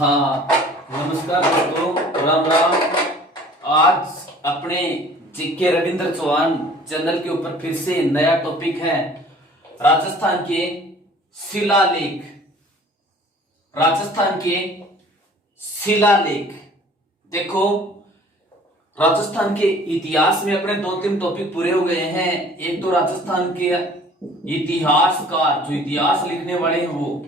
हाँ, नमस्कार दोस्तों, राम राम। आज अपने जीके रविंद्र चौहान चैनल के ऊपर फिर से नया टॉपिक है राजस्थान के शिलालेख। राजस्थान के शिलालेख। देखो, राजस्थान के इतिहास में अपने 2-3 टॉपिक पूरे हो गए हैं। एक तो राजस्थान के इतिहासकार, जो इतिहास लिखने वाले हैं वो।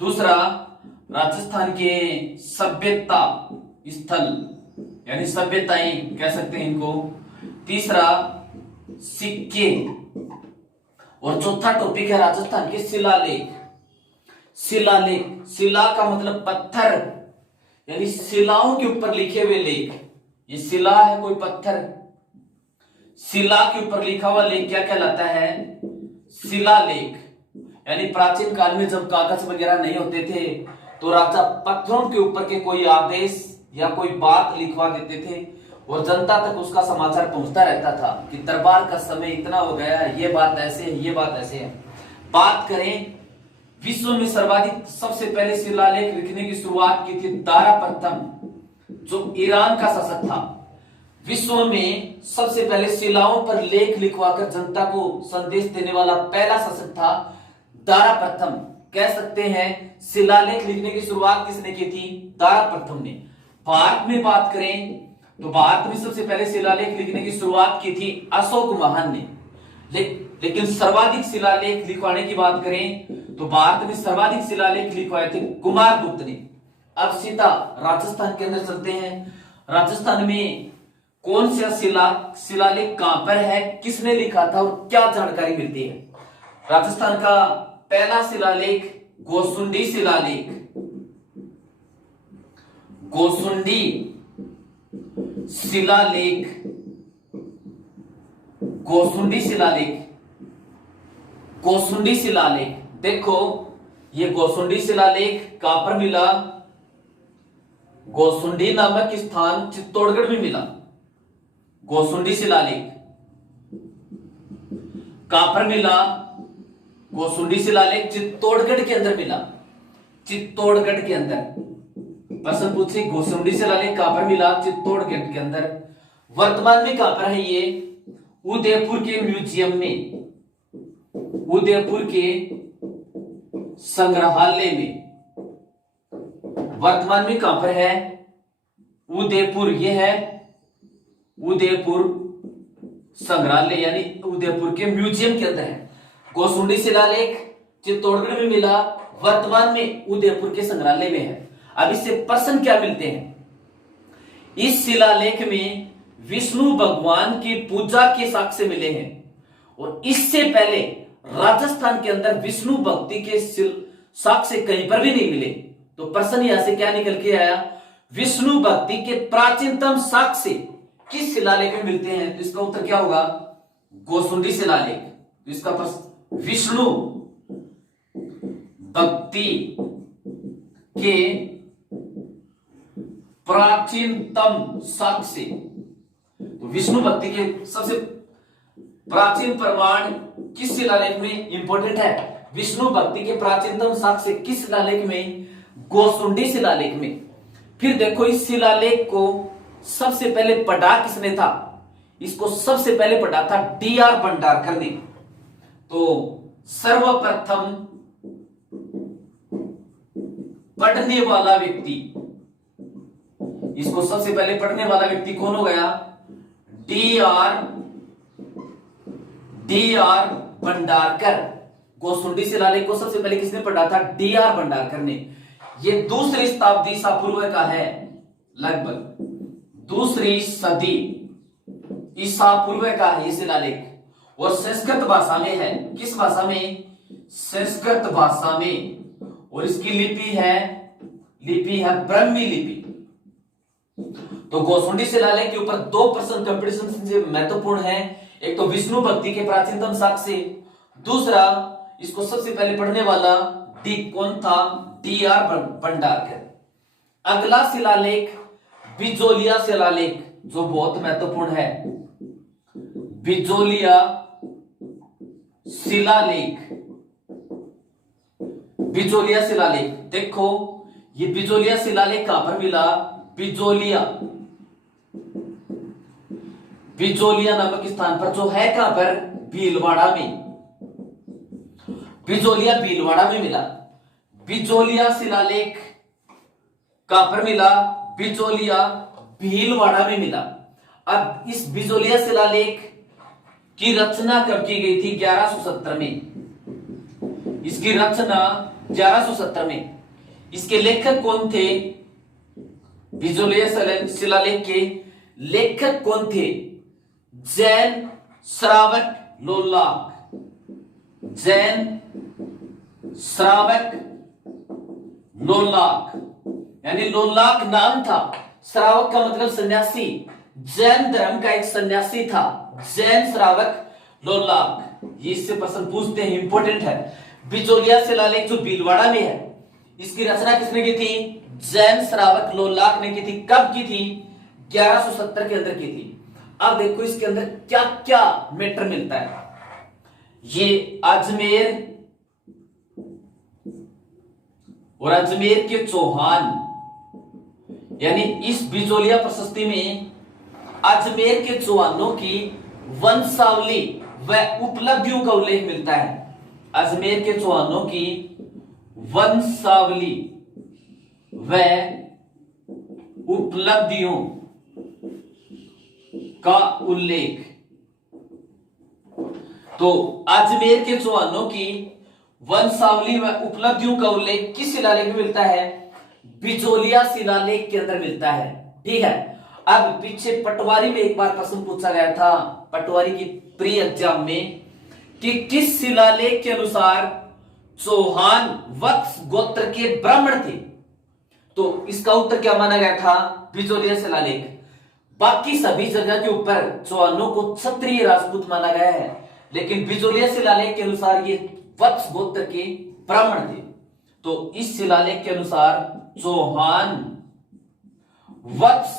दूसरा, राजस्थान के सभ्यता स्थल यानी सभ्यताएं कह सकते हैं इनको। तीसरा, सिक्के। और चौथा टॉपिक है राजस्थान के शिलालेख। शिलालेख, शिला का मतलब पत्थर, यानी शिलाओं के ऊपर लिखे हुए लेख। ये शिला है कोई पत्थर, शिला के ऊपर लिखा हुआ लेख क्या कहलाता है? शिलालेख। यानी प्राचीन काल में जब कागज वगैरह नहीं होते थे तो राजा पत्थरों के ऊपर के कोई आदेश या कोई बात लिखवा देते थे और जनता तक उसका समाचार पहुंचता रहता था कि दरबार का समय इतना हो गया है, ये बात ऐसे है, ये बात ऐसे है। बात करें विश्व में सर्वाधिक सबसे पहले शिलालेख लिखने की शुरुआत की थी दारा प्रथम, जो ईरान का शासक था। विश्व में सबसे पहले शिलाओं पर लेख लिखवाकर जनता को संदेश देने वाला पहला शासक था दारा प्रथम। कह सकते हैं शिलालेख लिखने की शुरुआत किसने की थी? दारा प्रथम ने। भारत में बात करें तो भारत में सबसे पहले शिलालेख लिखने की शुरुआत की थी अशोक महान ने। लेकिन सर्वाधिक शिलालेख लिखवाने की बात करें तो भारत में सर्वाधिक शिलालेख लिखवाए थे कुमारगुप्त ने। अब सीधा राजस्थान के अंदर चलते हैं। राजस्थान में कौन सा शिलालेख कहां पर है, किसने लिखा था और क्या जानकारी मिलती है? राजस्थान का पहला शिलालेख गोसुंडी शिलालेख। गोसुंडी शिलालेख, गोसुंडी शिलालेख, गोसुंडी शिलालेख। देखो, ये गोसुंडी शिलालेख कहां पर मिला? गोसुंडी नामक स्थान चित्तौड़गढ़ में मिला। गोसुंडी शिलालेख कहां पर मिला? गोसुंडी शिलालेख चित्तौड़गढ़ के अंदर मिला। चित्तौड़गढ़ के अंदर प्रश्न पूछे, गोसुंडी शिलालेख कहां पर मिला? चित्तौड़गढ़ के अंदर। वर्तमान में कहां पर है ये? उदयपुर के म्यूजियम में, उदयपुर के संग्रहालय में। वर्तमान में कहां पर है? उदयपुर, ये है उदयपुर संग्रहालय यानी उदयपुर के म्यूजियम के अंदर है। गोसुंडी शिलालेख चित्तौड़गढ़ में मिला, वर्तमान में उदयपुर के संग्रहालय में है। अब इससे प्रश्न क्या मिलते हैं? इस शिलालेख में विष्णु भगवान की पूजा के साक्ष्य मिले हैं और इससे पहले राजस्थान के अंदर विष्णु भक्ति के साक्ष्य कहीं पर भी नहीं मिले। तो प्रश्न यहां से क्या निकल के आया? विष्णु भक्ति के प्राचीनतम साक्ष्य किस शिलालेख में मिलते हैं? तो इसका उत्तर क्या होगा? गोसुंडी शिलालेख। तो इसका प्रश्न विष्णु भक्ति के प्राचीनतम साक्ष्य। तो विष्णु भक्ति के सबसे प्राचीन प्रमाण किस शिलालेख में इंपॉर्टेंट है? विष्णु भक्ति के प्राचीनतम साक्ष्य किस शिलालेख में? गोसुंडी शिलालेख में। फिर देखो, इस शिलालेख को सबसे पहले पढ़ा किसने था? इसको सबसे पहले पढ़ा था D.R. भंडारकर ने। तो सर्वप्रथम पढ़ने वाला व्यक्ति, इसको सबसे पहले पढ़ने वाला व्यक्ति कौन हो गया? D.R. भंडारकर। गोसुंडी शिलालेख को सबसे पहले किसने पढ़ा था? D.R. भंडारकर ने। ये दूसरी शताब्दी ईसा पूर्व का है, लगभग दूसरी सदी ईसा पूर्व का है ये शिलालेख और संस्कृत भाषा में है। किस भाषा में? संस्कृत भाषा में। और इसकी लिपि है ब्राह्मी लिपि। तो गोसुंडी शिलालेख के ऊपर 2 प्रश्न कंपटीशन से महत्वपूर्ण है। एक तो विष्णु भक्ति के प्राचीनतम साक्ष्य, दूसरा इसको सबसे पहले पढ़ने वाला कौन था? D.R. भंडारकर। अगला शिलालेख बिजोलिया शिलालेख, जो बहुत महत्वपूर्ण है। बिजोलिया शिलालेख, बिजोलिया शिलालेख। देखो, ये बिजोलिया शिलालेख कहां पर मिला? बिजोलिया, बिजोलिया नामक स्थान पर, जो है कहां पर? भीलवाड़ा में। बिजोलिया भीलवाड़ा में मिला। बिजोलिया शिलालेख कहां पर मिला? बिजोलिया भीलवाड़ा में मिला। अब इस बिजोलिया शिलालेख की रचना कब की गई थी? 1170 में। इसकी रचना 1170 में। इसके लेखक कौन थे? बिजोलिया शिलालेख के लेखक कौन थे? जैन श्रावक लोलाक। जैन श्रावक लोलाक, यानी लोलाक नाम था। श्रावक का मतलब सन्यासी, जैन धर्म का एक सन्यासी था, जैन श्रावक लोलाक। ये इससे प्रश्न पूछते हैं, इंपॉर्टेंट है। बिजोलिया शिलालेख जो भीलवाड़ा में है, इसकी रचना किसने की थी? जैन श्रावक लोलाक ने की थी। कब की थी? 1170 के अंदर की थी। अब देखो इसके अंदर क्या क्या मैटर मिलता है। ये अजमेर और अजमेर के चौहान, यानी इस बिजोलिया प्रशस्ति में अजमेर के चौहानों की वंशावली व उपलब्धियों का उल्लेख मिलता है। अजमेर के चौहानों की वंशावली व उपलब्धियों का उल्लेख। तो अजमेर के चौहानों की वंशावली व उपलब्धियों का उल्लेख किस शिलालेख में मिलता है? बिजोलिया शिलालेख के अंदर मिलता है। ठीक है। अब पीछे पटवारी में एक बार प्रश्न पूछा गया था, पटवारी की प्री एग्जाम में, कि किस शिलालेख के अनुसार चौहान वत्स गोत्र के ब्राह्मण थे? तो इसका उत्तर क्या माना गया था? बिजोलिया शिलालेख। बाकी सभी जगह के ऊपर चौहानों को क्षत्रिय राजपूत माना गया है, लेकिन बिजोलिया शिलालेख के अनुसार ये वत्स गोत्र के ब्राह्मण थे। तो इस शिलालेख के अनुसार चौहान वत्स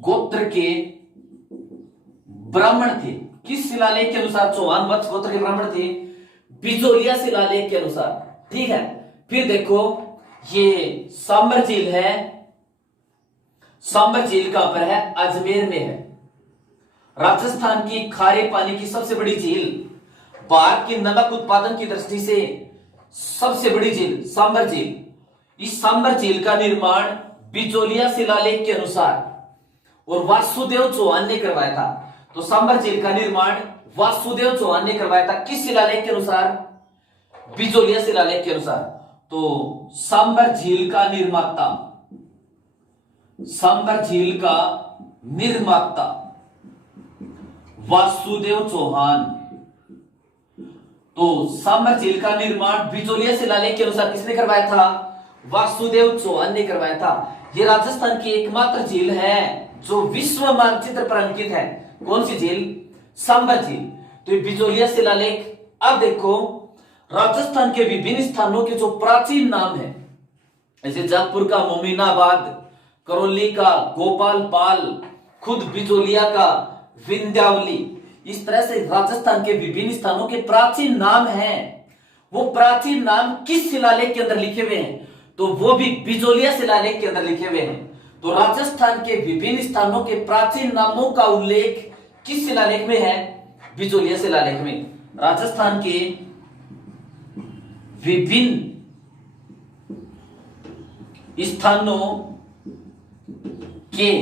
गोत्र के ब्राह्मण थे। किस शिलालेख के अनुसार चौहान वत्स गोत्र के ब्राह्मण थे? बिजोलिया शिलालेख के अनुसार। ठीक है। फिर देखो ये सांबर झील है, सांबर झील कहां पर है? अजमेर में है। राजस्थान की खारे पानी की सबसे बड़ी झील, भारत की नमक उत्पादन की दृष्टि से सबसे बड़ी झील सांबर झील। इस सांबर झील का निर्माण बिजोलिया शिलालेख के अनुसार और वासुदेव चौहान ने करवाया था। तो सांबर झील का निर्माण वासुदेव चौहान ने करवाया था। किस शिलालेख के अनुसार? बिजोलिया शिलालेख के अनुसार। तो सांबर झील का निर्माता, सांबर झील का निर्माता वासुदेव चौहान। तो सांबर झील का निर्माण बिजोलिया शिलालेख के अनुसार किसने करवाया था? वासुदेव चौहान ने करवाया था। यह राजस्थान की एकमात्र झील है जो विश्व मानचित्र पर अंकित है। कौन सी झील? सांबर झील। तो ये बिजोलिया शिलालेख। अब देखो राजस्थान के विभिन्न स्थानों के जो प्राचीन नाम है, जैसे जयपुर का मोमिनाबाद, करौली का गोपालपाल, खुद बिजोलिया का विंध्यावली, इस तरह से राजस्थान के विभिन्न स्थानों के प्राचीन नाम हैं। वो प्राचीन नाम किस शिलालेख के अंदर लिखे हुए हैं? तो वो भी बिजोलिया शिलालेख के अंदर लिखे हुए हैं। तो राजस्थान के विभिन्न स्थानों के प्राचीन नामों का उल्लेख किस शिलालेख में है? बिजोलिया शिलालेख में। राजस्थान के विभिन्न स्थानों के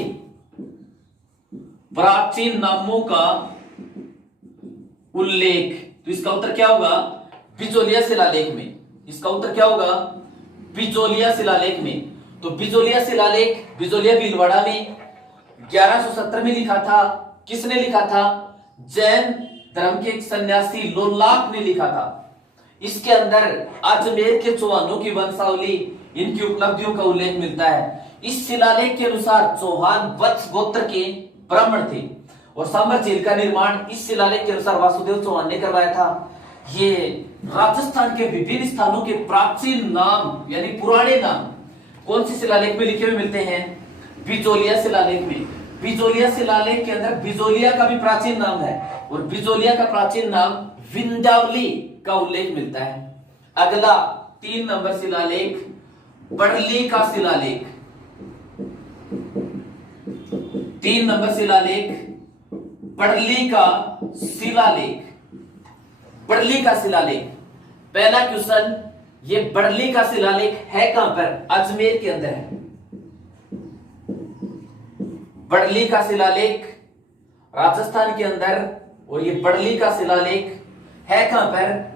प्राचीन नामों का उल्लेख, तो इसका उत्तर क्या होगा? बिजोलिया शिलालेख में। इसका उत्तर क्या होगा? बिजोलिया शिलालेख में। तो बिजोलिया शिलालेख बिजोलिया भीलवाड़ा में 1170 में लिखा था। किसने लिखा था? जैन धर्म के एक सन्यासी लोलाक ने लिखा था। इसके अंदर अजमेर के चौहानों की वंशावली, इनकी उपलब्धियों का उल्लेख मिलता है। इस शिलालेख के अनुसार चौहान वत्स गोत्र के ब्राह्मण थे और सांबर झील का निर्माण इस शिलालेख के अनुसार वासुदेव चौहान ने करवाया था। ये राजस्थान के विभिन्न स्थानों के प्राचीन नाम यानी पुराने नाम कौन सी शिलालेख में लिखे हुए मिलते हैं? बिजोलिया शिलालेख में। बिजोलिया शिलालेख के अंदर बिजोलिया का भी प्राचीन नाम है और बिजोलिया का प्राचीन नाम विंध्यावली का उल्लेख मिलता है। अगला 3 नंबर शिलालेख पड़ली का शिलालेख। 3 नंबर शिलालेख पड़ली का शिलालेख। पड़ली का शिलालेख, पहला क्वेश्चन, ये पड़ली का शिलालेख है कहां पर? अजमेर के अंदर है। पड़ली का शिलालेख राजस्थान के अंदर, और ये पड़ली का शिलालेख है कहां पर?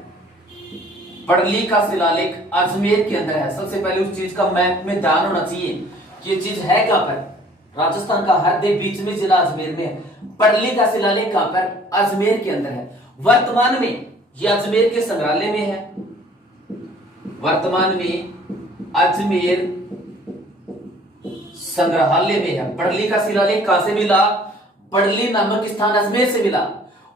पड़ली का शिलालेख अजमेर के अंदर है। सबसे पहले उस चीज का मैप में ध्यान होना चाहिए कि ये चीज है कहां पर। राजस्थान का हृदय बीच में जिला अजमेर में है। पड़ली का शिलालेख कहां पर? अजमेर के अंदर है। वर्तमान में ये अजमेर के संग्रहालय में है। वर्तमान में अजमेर संग्रहालय में है। पड़ली का शिलालेख कहां से मिला? पड़ली नामक स्थान अजमेर से मिला,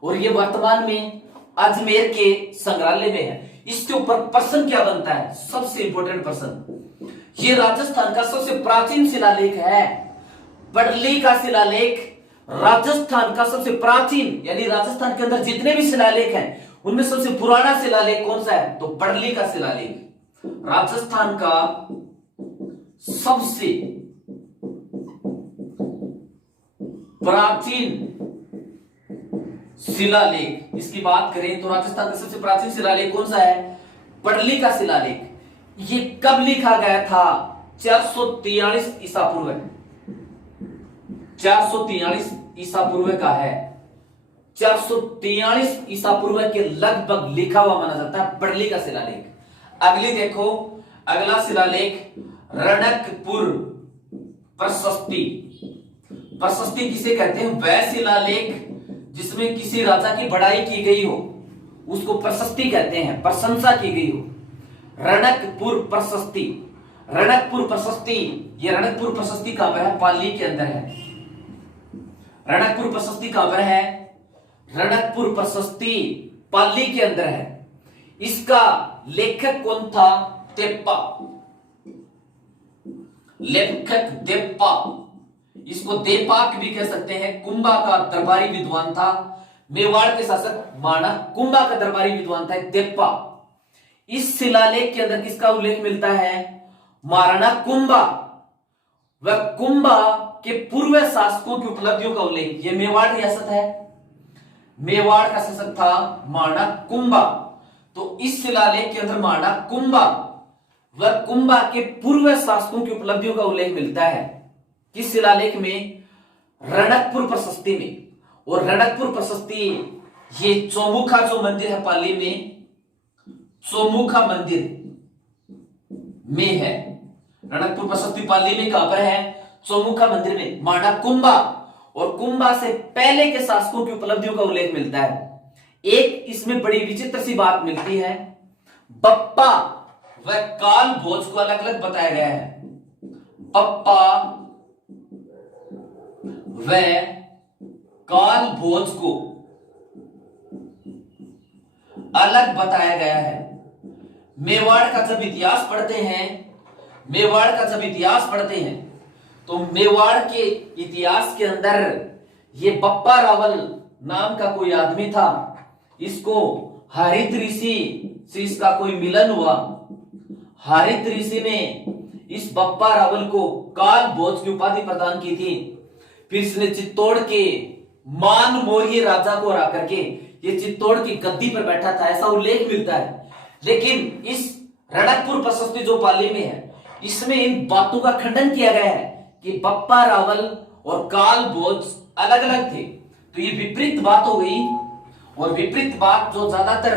और ये वर्तमान में अजमेर के संग्रहालय में है। इसके ऊपर प्रश्न क्या बनता है? सबसे इंपॉर्टेंट प्रश्न, ये राजस्थान का सबसे प्राचीन शिलालेख है। पड़ली का शिलालेख राजस्थान का सबसे प्राचीन, यानी राजस्थान के अंदर जितने भी शिलालेख हैं उनमें सबसे पुराना शिलालेख कौन सा है? तो पड़ली का शिलालेख राजस्थान का सबसे प्राचीन शिलालेख। इसकी बात करें तो राजस्थान का सबसे प्राचीन शिलालेख कौन सा है? पड़ली का शिलालेख। ये कब लिखा गया था? 443 ईसा पूर्व। 443 ईसा पूर्व का है। 443 ईसा पूर्व के लगभग लिखा हुआ माना जाता है पड़ली का शिलालेख। अगली देखो, अगला शिलालेख रणकपुर प्रशस्ति। प्रशस्ति किसे कहते हैं? वह शिलालेख जिसमें किसी राजा की बड़ाई की गई हो उसको प्रशस्ति कहते हैं, प्रशंसा की गई हो। रणकपुर प्रशस्ति। रणकपुर प्रशस्ति, ये रणकपुर प्रशस्ति कहां पर है? पाली के अंदर है। रणकपुर प्रशस्ति कहां पर है? रणकपुर प्रशस्ति पाली के अंदर है। इसका लेखक कौन था? तेप्पा। लेखक देप्पा, इसको देपाक भी कह सकते हैं। कुंभा का दरबारी विद्वान था। मेवाड़ के शासक महाराणा कुंभा का दरबारी विद्वान था देप्पा। इस शिलालेख के अंदर किसका उल्लेख मिलता है? महाराणा कुंभा व कुंभा के पूर्व शासकों की उपलब्धियों का उल्लेख। यह मेवाड़ रियासत है, मेवाड़ का शासक था महाराणा कुंभा। तो इस शिलालेख के अंदर महाराणा कुंभा व कुंभा के पूर्व शासकों की उपलब्धियों का उल्लेख मिलता है। किस शिलालेख में? रणकपुर प्रशस्ति में। और रणकपुर प्रशस्ति ये चौमुखा जो मंदिर है पाली में, चौमुखा मंदिर में है। रणकपुर प्रशस्ति पाली में कहां पर है? चौमुखा मंदिर में। महाराणा कुंभा और कुंभा से पहले के शासकों की उपलब्धियों का उल्लेख मिलता है। एक इसमें बड़ी विचित्र सी बात मिलती है, बप्पा व काल भोज को अलग अलग बताया गया है। बप्पा व काल भोज को अलग बताया गया है। मेवाड़ का जब इतिहास पढ़ते हैं, मेवाड़ का जब इतिहास पढ़ते हैं तो मेवाड़ के इतिहास के अंदर ये बप्पा रावल नाम का कोई आदमी था। इसको हरित ऋषि से इसका कोई मिलन हुआ। हरित ऋषि ने इस बप्पा रावल को काल भोज की उपाधि प्रदान की थी। फिर इसने चित्तौड़ के मान मौर्य राजा को हरा करके ये चित्तौड़ की गद्दी पर बैठा था, ऐसा उल्लेख मिलता है। लेकिन इस रणकपुर प्रशस्ति जो पाली में है, इसमें इन बातों का खंडन किया गया है कि बप्पा रावल और काल भोज अलग अलग थे। तो ये विपरीत बात हो गई, और विपरीत बात जो ज्यादातर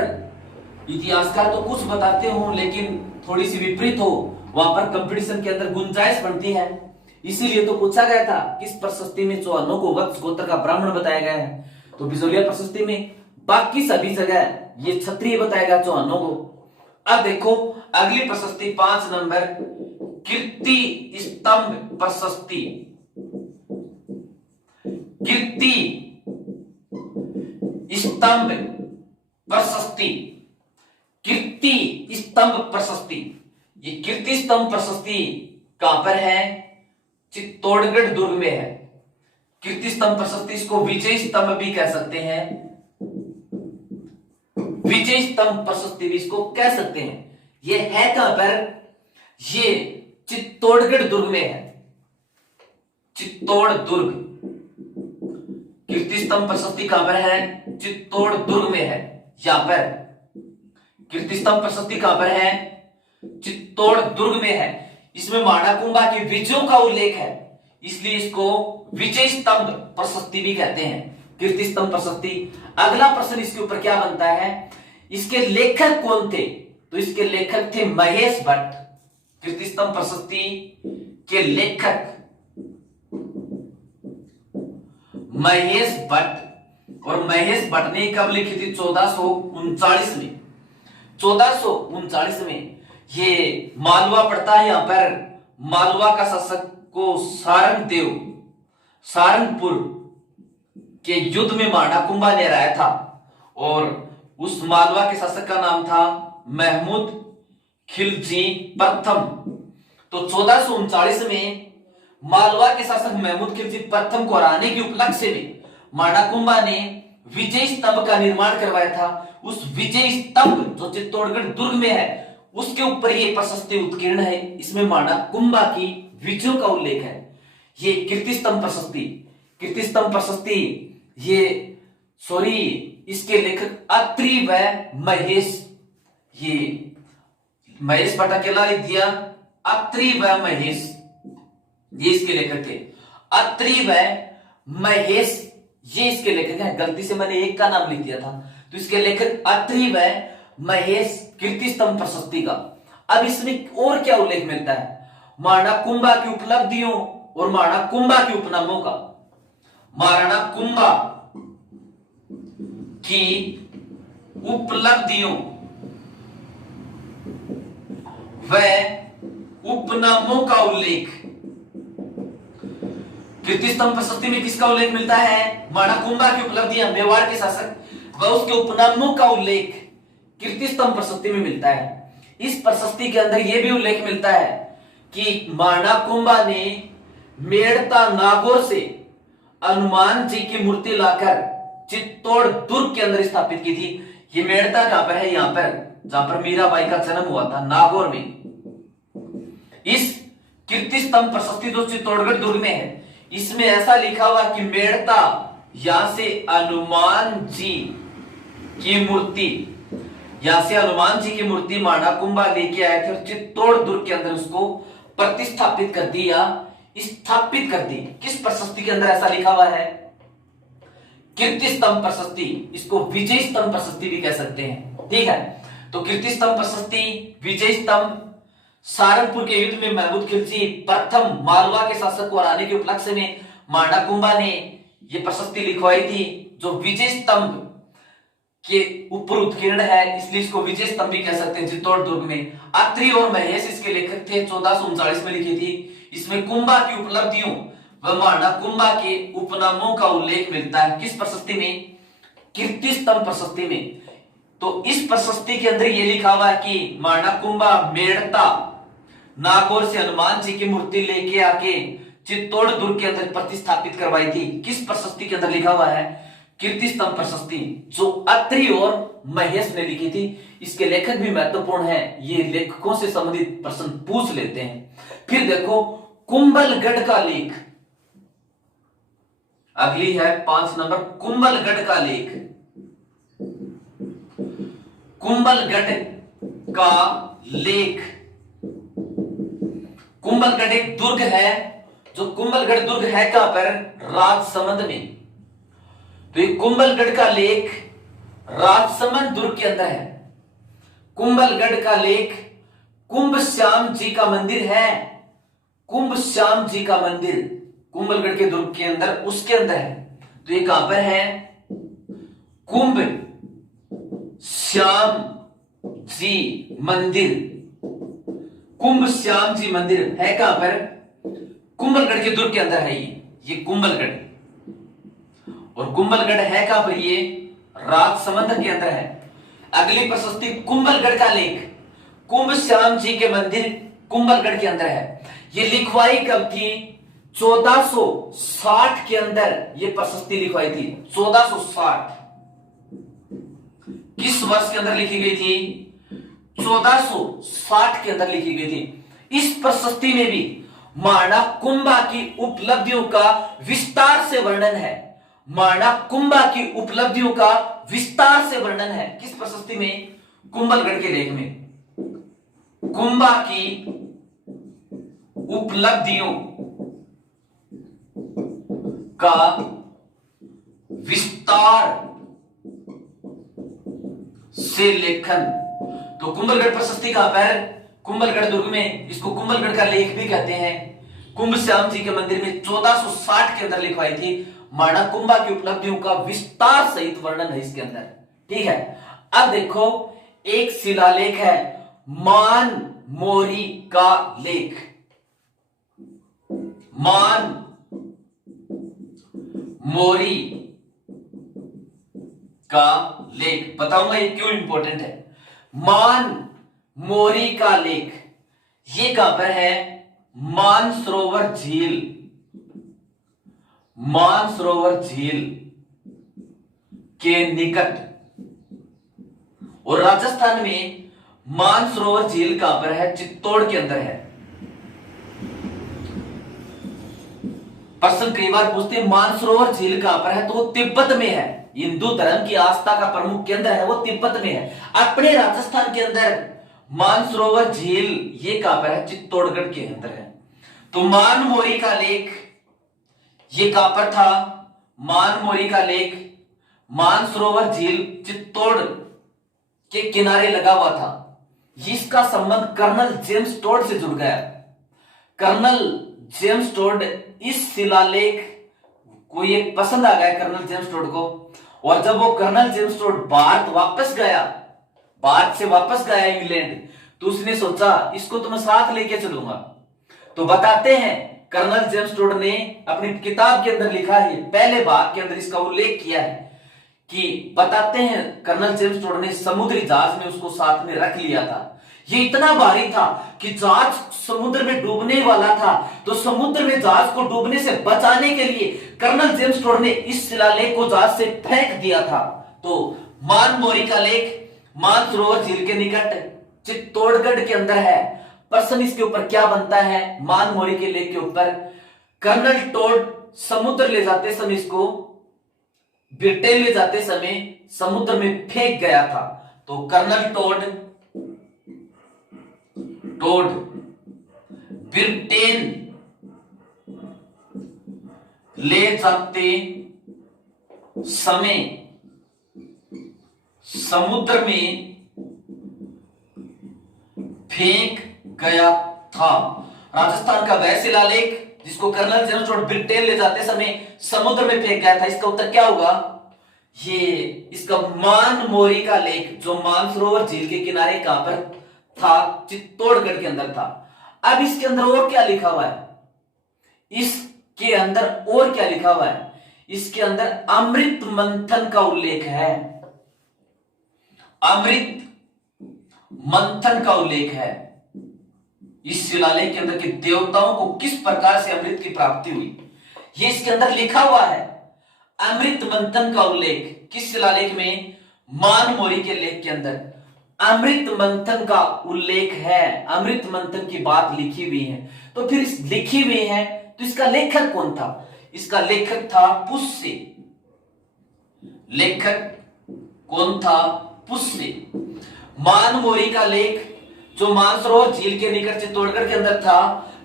इतिहासकार तो कुछ बताते हो लेकिन थोड़ी सी विपरीत हो, वहां पर कंपटीशन के अंदर गुंजाइश बनती है। इसीलिए तो पूछा गया था किस प्रशस्ति में चौहानों को वत्स गोत्र का ब्राह्मण बताया गया है, तो बिजोलिया प्रशस्ति में। बाकी सभी जगह ये क्षत्रिय बताया गया चौहानों को। अब देखो अगली प्रशस्ति 5 नंबर, कीर्ति स्तंभ प्रशस्ति। कीर्ति स्तंभ प्रशस्ति। कीर्ति स्तंभ प्रशस्ति, ये कीर्ति स्तंभ प्रशस्ति कहां पर है? चित्तौड़गढ़ दुर्ग में है। कीर्ति स्तंभ प्रशस्ति, इसको विजय स्तंभ भी कह सकते हैं। विजय स्तंभ प्रशस्ति भी इसको कह सकते हैं। ये है कहां पर? ये चित्तौड़गढ़ दुर्ग में है। चित्तौड़ दुर्ग कीर्ति स्तंभ प्रशस्ति कहां पर है? चित्तौड़ दुर्ग में है। यहां पर कीर्ति स्तंभ प्रशस्ति कहां पर है? चित्तौड़ दुर्ग में है। इसमें माणाकुंभा के विजयों का उल्लेख है, इसलिए इसको विजय स्तंभ प्रशस्ति भी कहते हैं, कीर्ति स्तंभ प्रशस्ति। अगला प्रश्न इसके ऊपर क्या बनता है? इसके लेखक कौन थे? तो इसके लेखक थे महेश भट्ट। कीर्ति स्तंभ प्रशस्ति के लेखक महेश भट्ट। और महेश भट्ट ने कब लिखी थी? 1439 में। 1439 में। ये मालवा पड़ता है यहां पर। मालवा का शासक को सारंगपुर के युद्ध में माणाकुंभा ने हराया था, और उस मालवा के शासक का नाम था महमूद खिलजी प्रथम। तो 1439 में मालवा के शासक महमूद खिलजी प्रथम को हराने के उपलक्ष्य में माणाकुंभा ने विजय स्तंभ का निर्माण करवाया था। उस विजय स्तंभ जो चित्तौड़गढ़ दुर्ग में है, उसके ऊपर ये प्रशस्ति उत्कीर्ण है। इसमें माणाकुंभा की विजयों का उल्लेख है। ये कीर्ति स्तंभ प्रशस्ति, कीर्ति स्तंभ प्रशस्ति इसके लेखक अत्रि व महेश। ये महेश भट्ट अकेला लिख दिया, अत्रि व महेश ये इसके लेखक थे। अत्रि व महेश ये इसके लेखक हैं। गलती से मैंने एक का नाम लिख दिया था, तो इसके लेखक अत्रि व महेश कीर्ति स्तंभ प्रशस्ति का। अब इसमें और क्या उल्लेख मिलता है? माणाकुंभा की उपलब्धियों और माणाकुंभा के उपनामों का। माणाकुंभा की उपलब्धियों व उपनामों का उल्लेख। कीर्ति स्तंभ प्रशस्ति में किसका उल्लेख मिलता है? माणाकुंभा की उपलब्धियां, मेवाड़ के शासक व उसके उपनामों का उल्लेख कीर्ति स्तंभ प्रशस्ति में मिलता है। इस प्रशस्ति के अंदर यह भी उल्लेख मिलता है कि माणाकुंभा ने मेड़ता नागौर से हनुमान जी की मूर्ति लाकर चित्तौड़ दुर्ग के अंदर स्थापित की थी। ये मेड़ता कहां पर है? यहां पर जहां पर मीराबाई का जन्म हुआ था, नागौर में। इस कीर्ति स्तंभ प्रशस्ति जो चित्तौड़गढ़ दुर्ग में है, इसमें ऐसा लिखा हुआ कि मेड़ता यहां से हनुमान जी की मूर्ति, यहां से हनुमान जी की मूर्ति माणाकुंभा लेके आए थे और चित्तौड़ दुर्ग के अंदर उसको प्रतिस्थापित कर दिया, स्थापित कर दी। किस प्रशस्ति के अंदर ऐसा लिखा हुआ है? कीर्ति स्तंभ प्रशस्ति। इसको विजय स्तंभ प्रशस्ति भी कह सकते हैं, ठीक है। तो कीर्ति स्तंभ प्रशस्ति, विजय स्तंभ, सारंगपुर के युद्ध में महमूद खिलजी प्रथम मालवा के शासक को हराने के उपलक्ष्य में माणाकुंभा ने यह प्रशस्ति लिखवाई थी, जो विजय स्तंभ के ऊपर उत्कीर्ण है, इसलिए इसको विजय स्तंभ भी कह सकते हैं। चित्तौड़ दुर्ग में अत्रि और महेश इसके लेखक थे। 1439 में लिखी थी। इसमें कुंभा की उपलब्धियों व माणाकुंभा के उपनामों का उल्लेख मिलता है। किस प्रशस्ति में? कीर्ति स्तंभ प्रशस्ति में। तो इस प्रशस्ति के अंदर यह लिखा हुआ है कि माणाकुंभा मेड़ता नागौर से हनुमान जी की मूर्ति लेके आके चित्तौड़ दुर्ग के अंदर प्रतिस्थापित करवाई थी। किस प्रशस्ति के अंदर लिखा हुआ है? कीर्ति स्तंभ प्रशस्ति, जो अत्रि और महेश ने लिखी थी। इसके लेखक भी महत्वपूर्ण हैं, ये लेखकों से संबंधित प्रश्न पूछ लेते हैं। फिर देखो कुंभलगढ़ का लेख, अगली है 5 नंबर, कुंभलगढ़ का लेख। कुंभलगढ़ का लेख। कुंभलगढ़ एक दुर्ग है, जो कुंभलगढ़ दुर्ग है कहां पर? राजसमंद में। तो ये कुंभलगढ़ का लेख राजसमंद दुर्ग के अंदर है। कुंभलगढ़ का लेख कुंभ श्याम जी का मंदिर है। कुंभ श्याम जी का मंदिर कुंभलगढ़ के दुर्ग के अंदर, उसके अंदर है। तो ये कहां पर है? कुंभ श्याम जी मंदिर। कुंभ श्याम जी मंदिर है कहां पर? कुंभलगढ़ के दुर्ग के अंदर है ये कुंभलगढ़। और कुंभलगढ़ है कहां पर? ये राजसमंद के अंदर है। अगली प्रशस्ति कुंभलगढ़ का लेख कुंभ श्याम जी के मंदिर कुंभलगढ़ के अंदर है। ये लिखवाई कब थी? 1460 के अंदर ये प्रशस्ति लिखवाई थी। 1460 किस वर्ष के अंदर लिखी गई थी? 1460 के अंदर लिखी गई थी। इस प्रशस्ति में भी महाराणा कुंभा की उपलब्धियों का विस्तार से वर्णन है। महाराणा कुंभा की उपलब्धियों का विस्तार से वर्णन है किस प्रशस्ति में? कुंभलगढ़ के लेख में। कुंभा की उपलब्धियों का विस्तार से लेखन। तो कुंभलगढ़ प्रशस्ति कहां पर? कुंभलगढ़ दुर्ग में। इसको कुंभलगढ़ का लेख भी कहते हैं। कुंभ श्याम जी के मंदिर में 1460 के अंदर लिखवाई थी। महाराणा कुंभा की उपलब्धियों का विस्तार सहित वर्णन है इसके अंदर। ठीक है, अब देखो एक शिलालेख है मान मोरी का लेख। मान मोरी का लेख, बताऊंगा ये क्यों इंपॉर्टेंट है। मान मोरी का लेख ये कहां पर है? मानसरोवर झील। मानसरोवर झील के निकट। और राजस्थान में मानसरोवर झील कहां पर है? चित्तौड़ के अंदर है। प्रश्न कई बार पूछते हैं मानसरोवर झील कहां पर है, तो वो तिब्बत में है। हिंदू धर्म की आस्था का प्रमुख केंद्र है वो तिब्बत में है। अपने राजस्थान के अंदर मानसरोवर झील ये कहां पर है? चित्तौड़गढ़ के अंदर है। तो मानमोरी का लेख ये कहां पर था? मानमोरी का लेख मानसरोवर झील चित्तौड़ के किनारे लगा हुआ था। इसका संबंध कर्नल जेम्स टोड से जुड़ गया। कर्नल जेम्स टोड इस शिलालेख को ये पसंद आ गया कर्नल जेम्स टोड को। और जब वो कर्नल जेम्स टोड भारत से वापस गया इंग्लैंड, तो उसने सोचा इसको तो मैं साथ लेके चलूंगा। तो बताते हैं कर्नल जेम्स टोड ने अपनी किताब के अंदर लिखा है, पहले भाग के अंदर इसका उल्लेख किया है कि बताते हैं कर्नल जेम्स टोड ने समुद्री जहाज में उसको साथ में रख लिया था। ये इतना भारी था कि जहाज समुद्र में डूबने वाला था। तो समुद्र में जहाज को डूबने से बचाने के लिए कर्नल जेम्स टोड ने इस शिलालेख को जहाज से फेंक दिया था। तो मानमोरी का लेख मानसरोवर झील के निकट चित्तौड़गढ़ के अंदर है। प्रश्न इसके ऊपर क्या बनता है? मानमोरी के लेख के ऊपर कर्नल टोड समुद्र ले जाते समय, इसको ब्रिटेन ले जाते समय समुद्र में फेंक गया था। तो कर्नल टोड ब्रिटेन ले जाते समय समुद्र में फेंक गया था। राजस्थान का वह शिलालेख जिसको कर्नल जेम्स टोड ब्रिटेन ले जाते समय समुद्र में फेंक गया था, इसका उत्तर क्या होगा? ये इसका मानमोरी का लेख जो मानसरोवर झील के किनारे कहां पर था? चित्तौड़गढ़ के अंदर था। अब इसके अंदर और क्या लिखा हुआ है? इसके अंदर और क्या लिखा हुआ है? इसके अंदर अमृत मंथन का उल्लेख है। अमृत मंथन का उल्लेख है। इस शिलालेख के अंदर के देवताओं को किस प्रकार से अमृत की प्राप्ति हुई, ये इसके अंदर लिखा हुआ है। अमृत मंथन का उल्लेख किस शिलालेख में? मानमोरी के लेख के अंदर अमृत मंथन का उल्लेख है। अमृत मंथन की बात लिखी हुई है। तो फिर लिखी हुई है तो इसका लेखक कौन था? इसका लेखक था पुष्य। लेखक कौन था? पुष्य। मानमोरी का लेख जो मानसरोवर झील के निकट चित्तौड़गढ़ के अंदर था,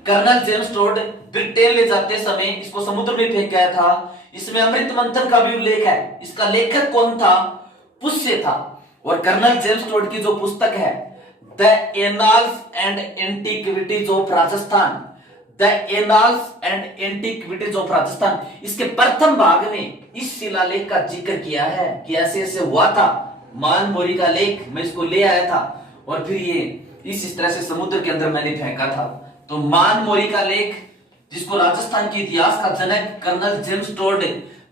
कर्नल जेम्स टोड ब्रिटेन ले जाते समय इसको समुद्र में फेंक गया था। इसमें अमृत मंथन का भी उल्लेख है। इसका लेखक कौन था? पुष्य था। और कर्नल जेम्स टोड की जो पुस्तक है the annals and antiquities of Rajasthan, the annals and antiquities of Rajasthan, इसके प्रथम भाग में इस शिलालेख का जिक्र किया है कि ऐसे ऐसे हुआ था। मानमोरी का लेख मैं इसको ले आया था और फिर ये इस तरह से समुद्र के अंदर मैंने फेंका था। तो मानमोरी का लेख जिसको राजस्थान के इतिहास का जनक कर्नल जेम्स टोड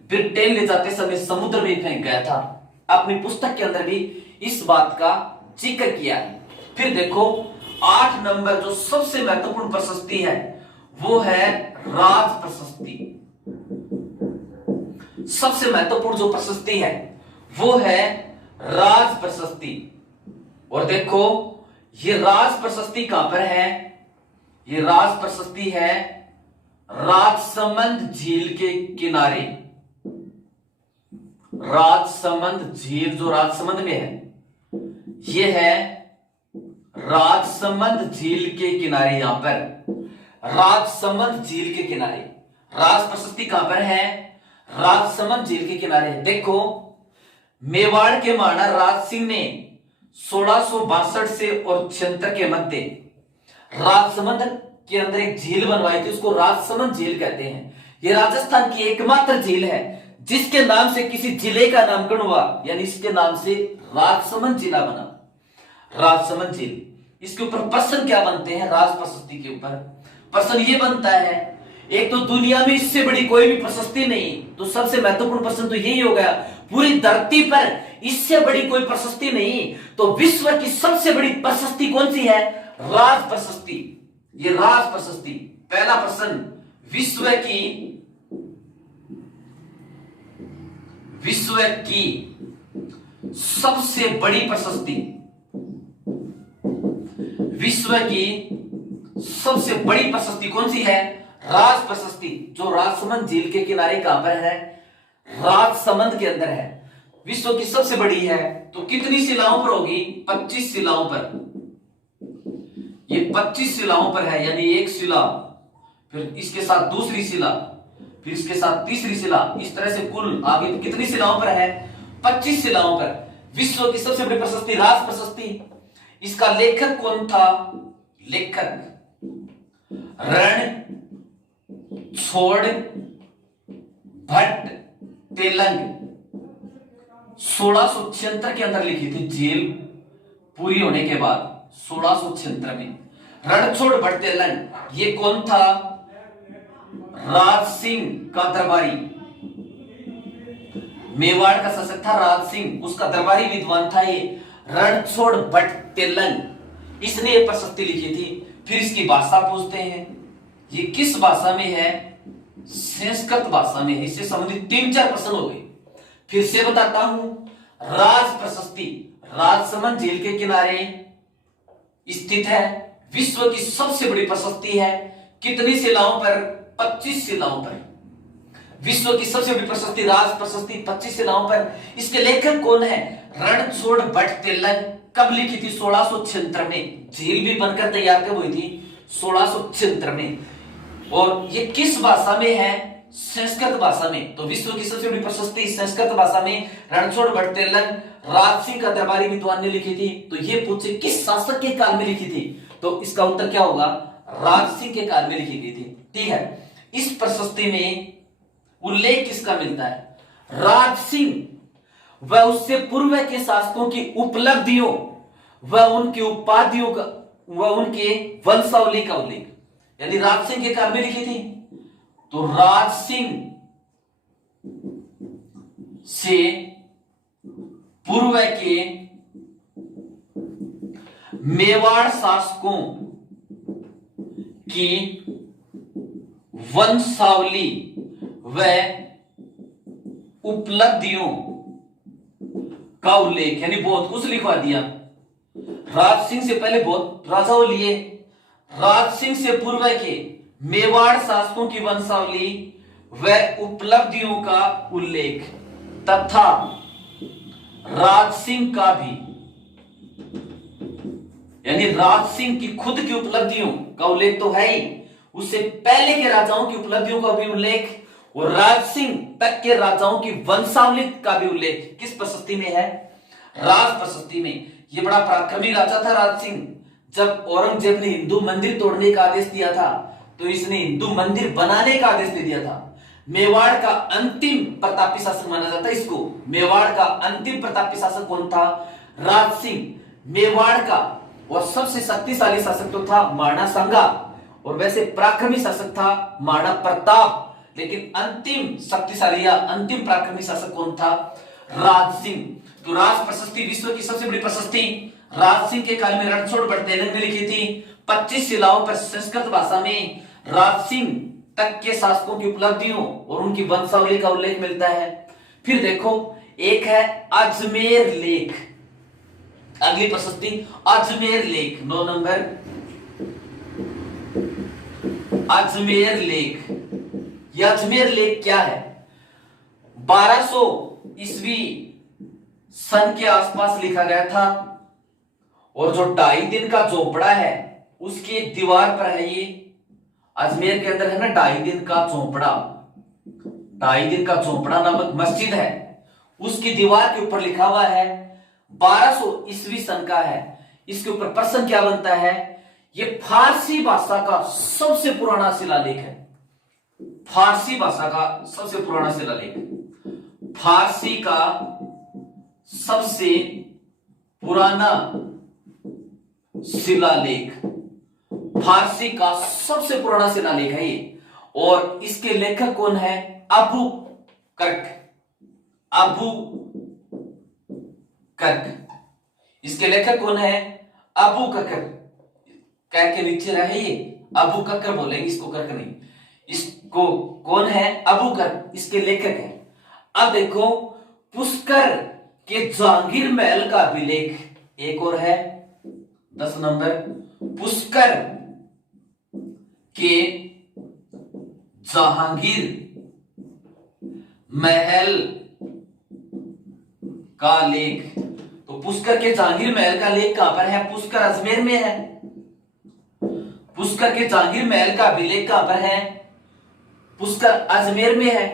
ब्रिटेन ले जाते समय समुद्र में फेंक गया था, अपनी पुस्तक के अंदर भी इस बात का जिक्र किया है। फिर देखो 8 नंबर जो सबसे महत्वपूर्ण प्रशस्ति है वो है राज प्रशस्ति। सबसे महत्वपूर्ण जो प्रशस्ति है वो है राज प्रशस्ति। और देखो ये राज प्रशस्ति कहां पर है? ये राज प्रशस्ति है राजसमंद झील के किनारे। राजसमंद झील जो राजसमंद में है, ये है राजसमंद झील के किनारे। यहां पर राजसमंद झील के किनारे राज प्रशस्ति कहां पर है? राजसमंद झील के किनारे। देखो, मेवाड़ के महाराणा राज सिंह ने 1662 से और 76 के मध्य राजसमंद के अंदर एक झील बनवाई थी, उसको राजसमंद झील कहते हैं। यह राजस्थान की एकमात्र झील है जिसके नाम से किसी जिले का नामकरण हुआ, यानी इसके नाम से राजसमंद जिला बना, राजसमंद झील। इसके ऊपर प्रश्न क्या बनते हैं? राज प्रशस्ति के ऊपर प्रश्न ये बनता है, एक तो दुनिया में इससे बड़ी कोई भी प्रशस्ति नहीं, तो सबसे महत्वपूर्ण प्रश्न तो यही हो गया, पूरी धरती पर इससे बड़ी कोई प्रशस्ति नहीं, तो विश्व की सबसे बड़ी प्रशस्ति कौन सी है? राज प्रशस्ति। ये राज प्रशस्ति। पहला प्रश्न, विश्व की सबसे बड़ी प्रशस्ति, विश्व की सबसे बड़ी प्रशस्ति कौन सी है? राज प्रशस्ति, जो राजसमंद झील के किनारे कहां पर है? राजसमंद के अंदर है। विश्व की सबसे बड़ी है तो कितनी शिलाओं पर होगी? 25 शिलाओं पर। ये 25 शिलाओं पर है, यानी एक शिला, फिर इसके साथ दूसरी शिला, फिर इसके साथ तीसरी शिला, इस तरह से कुल आगे कितनी शिलाओं पर है? 25 शिलाओं पर। विश्व की सबसे बड़ी प्रशस्ति राज प्रशस्ति। इसका लेखक कौन था? लेखक रणछोड़ भट्ट तेलंग 1676 के अंदर लिखी थी, जेल पूरी होने के बाद 1676 में। रणछोड़ भट्ट तेलंग, ये कौन था? राज सिंह का दरबारी, मेवाड़ का शासक था राज सिंह, उसका दरबारी विद्वान था ये रणछोड़ भट्ट तेलंग। इसने ये प्रशस्ति लिखी थी। फिर इसकी भाषा पूछते हैं, ये किस भाषा में है? संस्कृत भाषा में है। इससे संबंधित 3-4 प्रश्न हो गए। फिर से बताता हूं, राज प्रशस्ति राजसमंद झील के किनारे स्थित है, विश्व की सबसे बड़ी प्रशस्ति है। कितनी शिलाओं पर? 25 शिलाओं पर। विश्व की सबसे बड़ी प्रशस्ति राज प्रशस्ति 25 शिलाओं पर। इसके लेखक कौन है? रणछोड़ भट्ट तेलंग। कब लिखी थी? 1676 में। झील भी बनकर तैयार कब हुई थी? 1676 में। और ये किस भाषा में है? संस्कृत भाषा में। तो विश्व की सबसे बड़ी प्रशस्ति संस्कृत भाषा में रणछोड़ भट्ट तेलंग राज सिंह का दरबारी विद्वान ने लिखी थी। तो ये पूछे किस शासक के काल में लिखी थी, तो इसका उत्तर क्या होगा? राज सिंह के काल में लिखी गई थी। ठीक है। इस प्रशस्ति में उल्लेख किसका मिलता है? राज सिंह व उससे पूर्व के शासकों की उपलब्धियों व उनकी उपाधियों का व उनके वंशावली का उल्लेख, यानी राज सिंह के काल में लिखी थी। तो राज सिंह से पूर्व के मेवाड़ शासकों की वंशावली व उपलब्धियों का उल्लेख, यानी बहुत कुछ लिखवा दिया। राज सिंह से पहले बहुत राजाओं लिए, राज सिंह से पूर्व के मेवाड़ शासकों की वंशावली व उपलब्धियों का उल्लेख तथा राज सिंह का भी, यानी राज सिंह की खुद की उपलब्धियों का उल्लेख तो है ही, उससे पहले के राजाओं की उपलब्धियों का भी उल्लेख और राज सिंह तक के राजाओं की वंशावली का भी उल्लेख किस प्रशस्ति में है? राज प्रशस्ति में। यह बड़ा पराक्रमी राजा था राज सिंह। जब औरंगजेब ने हिंदू मंदिर तोड़ने का आदेश दिया था तो इसने हिंदू मंदिर बनाने का आदेश दे दिया था। मेवाड़ का अंतिम प्रतापी शासक माना जाता है इसको। मेवाड़ का अंतिम प्रतापी शासक कौन था? राज सिंह। मेवाड़ का और सबसे शक्तिशाली शासक तो था महाराणा संगा, और वैसे पराक्रमी शासक था महाराणा प्रताप, लेकिन अंतिम शक्तिशाली या अंतिम पराक्रमी शासक कौन था? राज सिंह। तो राज प्रशस्ति विश्व की सबसे बड़ी प्रशस्ति राज सिंह के काल में रणछोड़ भट्ट तेलंग ने लिखी थी। 25 शिलाओं पर संस्कृत भाषा में राज सिंह तक के शासकों की उपलब्धियों और उनकी वंशावली का उल्लेख मिलता है। फिर देखो, एक है अजमेर लेख। अगली प्रशस्ति अजमेर लेख 9 नंबर। अजमेर लेख। यह अजमेर लेख क्या है? 1200 ईस्वी सन के आसपास लिखा गया था और जो 2.5 दिन का झोपड़ा है उसकी दीवार पर है। ये अजमेर के अंदर है ना 2.5 दिन का झोपड़ा, 2.5 दिन का झोपड़ा नामक मस्जिद है, उसकी दीवार के ऊपर लिखा हुआ है 1200 ईस्वी सन का है। इसके ऊपर प्रश्न क्या बनता है? ये फारसी भाषा का सबसे पुराना शिलालेख है। फारसी भाषा का सबसे पुराना शिलालेख, फारसी का सबसे पुराना शिलालेख, फारसी का सबसे पुराना शिलालेख है ये। और इसके लेखक कौन है? अबू कर्क, अबू कर्क। इसके लेखक कौन है? अबू ककर। कह के नीचे रहे ये अबू ककर बोलेंगे, इसको कर्क नहीं। इसको कौन है? अबू कर्क इसके लेखक है। अब देखो, पुष्कर के जहांगीर महल का अभिलेख एक और है 10 नंबर। पुष्कर के जहांगीर महल का लेख। तो पुष्कर के जहांगीर महल का लेख कहां पर है? पुष्कर अजमेर में है। पुष्कर के जहांगीर महल का अभिलेख कहां पर है? पुष्कर अजमेर में है।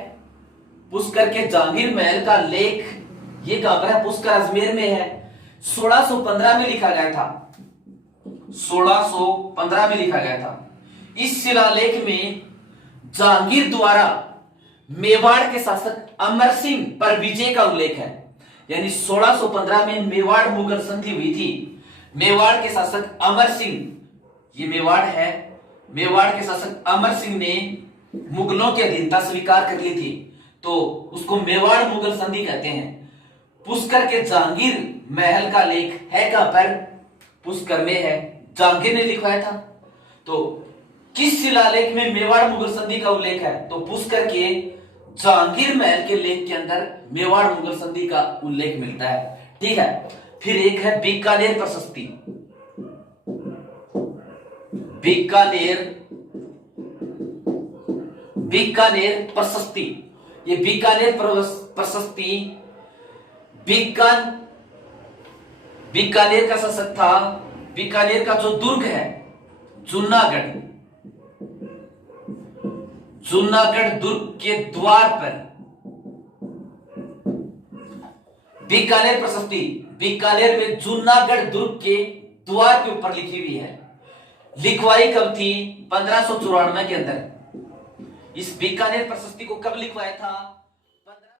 पुष्कर के जहांगीर महल का लेख ये कहां पर है? पुष्कर अजमेर में है। 1615 में लिखा गया था, 1615 में लिखा गया था। इस शिलालेख में जहांगीर द्वारा मेवाड़ के शासक अमर सिंह पर विजय का उल्लेख है। यानी 1615 में मेवाड़ मुगल संधि हुई थी। मेवाड़ के शासक अमर सिंह, ये मेवाड़ है, मेवाड़ के शासक अमर सिंह ने मुगलों की अधीनता स्वीकार कर ली थी, तो उसको मेवाड़ मुगल संधि कहते हैं। पुष्कर के जहांगीर महल का लेख है कहां पर? पुष्कर में है, जहांगीर ने लिखवाया था। तो किस शिलालेख में मेवाड़ मुगल संधि का उल्लेख है? तो पुष्कर के जहांगीर महल के लेख के अंदर मेवाड़ मुगल संधि का उल्लेख मिलता है। ठीक है, फिर एक है बीकानेर प्रशस्ति। बीकानेर, बीकानेर प्रशस्ति। ये बीकानेर प्रशस्ति बीकानेर का शासक था, बीकानेर का जो दुर्ग है जूनागढ़, जूनागढ़ दुर्ग के द्वार पर बीकानेर प्रशस्ति, बीकानेर में जूनागढ़ दुर्ग के द्वार के ऊपर लिखी हुई है। लिखवाई कब थी? 1594 के अंदर। इस बीकानेर प्रशस्ति को कब लिखवाया था?